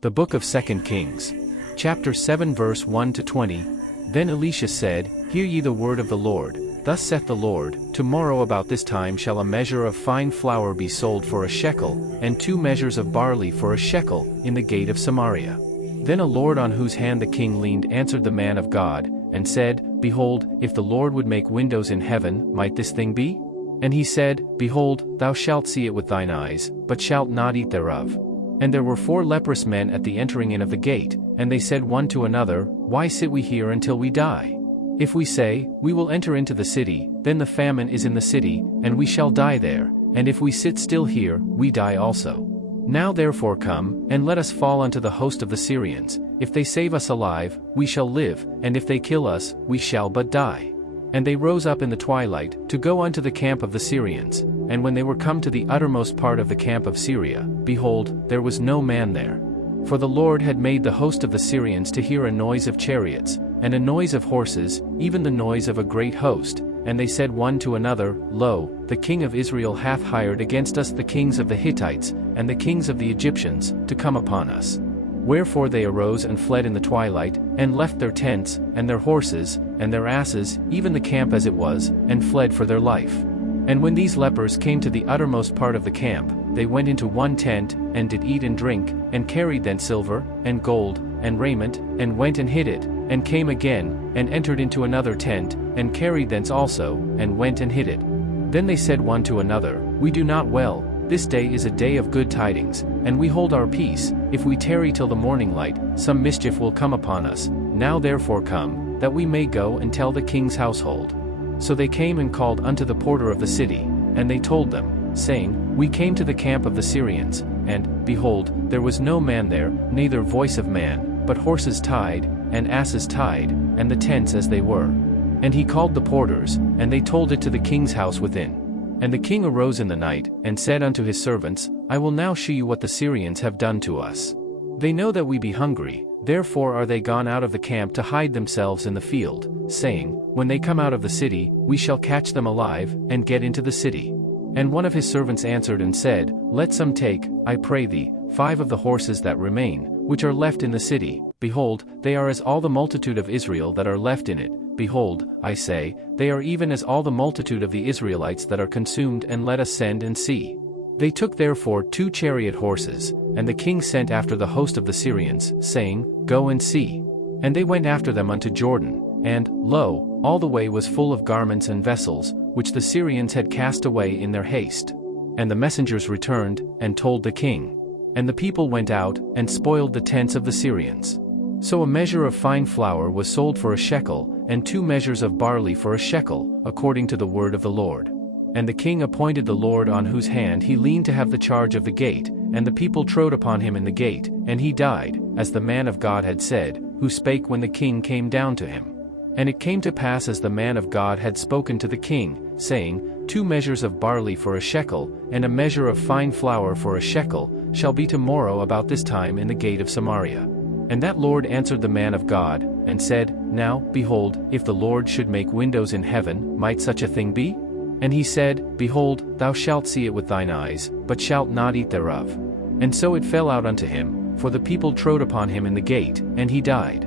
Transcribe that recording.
The book of 2 Kings. Chapter 7 verse 1-20. Then Elisha said, Hear ye the word of the Lord. Thus saith the Lord, Tomorrow about this time shall a measure of fine flour be sold for a shekel, and 2 measures of barley for a shekel, in the gate of Samaria. Then a Lord on whose hand the king leaned answered the man of God, and said, Behold, if the Lord would make windows in heaven, might this thing be? And he said, Behold, thou shalt see it with thine eyes, but shalt not eat thereof. And there were 4 leprous men at the entering in of the gate, and they said one to another, Why sit we here until we die? If we say, We will enter into the city, then the famine is in the city, and we shall die there, and if we sit still here, we die also. Now therefore come, and let us fall unto the host of the Syrians. If they save us alive, we shall live, and if they kill us, we shall but die. And they rose up in the twilight, to go unto the camp of the Syrians, and when they were come to the uttermost part of the camp of Syria, behold, there was no man there. For the Lord had made the host of the Syrians to hear a noise of chariots, and a noise of horses, even the noise of a great host, and they said one to another, Lo, the king of Israel hath hired against us the kings of the Hittites, and the kings of the Egyptians, to come upon us. Wherefore they arose and fled in the twilight, and left their tents, and their horses, and their asses, even the camp as it was, and fled for their life. And when these lepers came to the uttermost part of the camp, they went into one tent, and did eat and drink, and carried then silver, and gold, and raiment, and went and hid it, and came again, and entered into another tent, and carried thence also, and went and hid it. Then they said one to another, We do not well, this day is a day of good tidings, and we hold our peace. If we tarry till the morning light, some mischief will come upon us. Now therefore come, that we may go and tell the king's household. So they came and called unto the porter of the city, and they told them, saying, We came to the camp of the Syrians, and, behold, there was no man there, neither voice of man, but horses tied, and asses tied, and the tents as they were. And he called the porters, and they told it to the king's house within. And the king arose in the night, and said unto his servants, I will now shew you what the Syrians have done to us. They know that we be hungry, therefore are they gone out of the camp to hide themselves in the field, saying, When they come out of the city, we shall catch them alive, and get into the city. And one of his servants answered and said, Let some take, I pray thee, 5 of the horses that remain, which are left in the city. Behold, they are as all the multitude of Israel that are left in it. Behold, I say, they are even as all the multitude of the Israelites that are consumed, and let us send and see. They took therefore 2 chariot horses, and the king sent after the host of the Syrians, saying, Go and see. And they went after them unto Jordan, and, lo, all the way was full of garments and vessels, which the Syrians had cast away in their haste. And the messengers returned, and told the king. And the people went out, and spoiled the tents of the Syrians. So a measure of fine flour was sold for a shekel, and 2 measures of barley for a shekel, according to the word of the Lord. And the king appointed the Lord on whose hand he leaned to have the charge of the gate, and the people trode upon him in the gate, and he died, as the man of God had said, who spake when the king came down to him. And it came to pass as the man of God had spoken to the king, saying, 2 measures of barley for a shekel, and a measure of fine flour for a shekel, shall be tomorrow about this time in the gate of Samaria. And that Lord answered the man of God, and said, Now, behold, if the Lord should make windows in heaven, might such a thing be? And he said, Behold, thou shalt see it with thine eyes, but shalt not eat thereof. And so it fell out unto him, for the people trode upon him in the gate, and he died.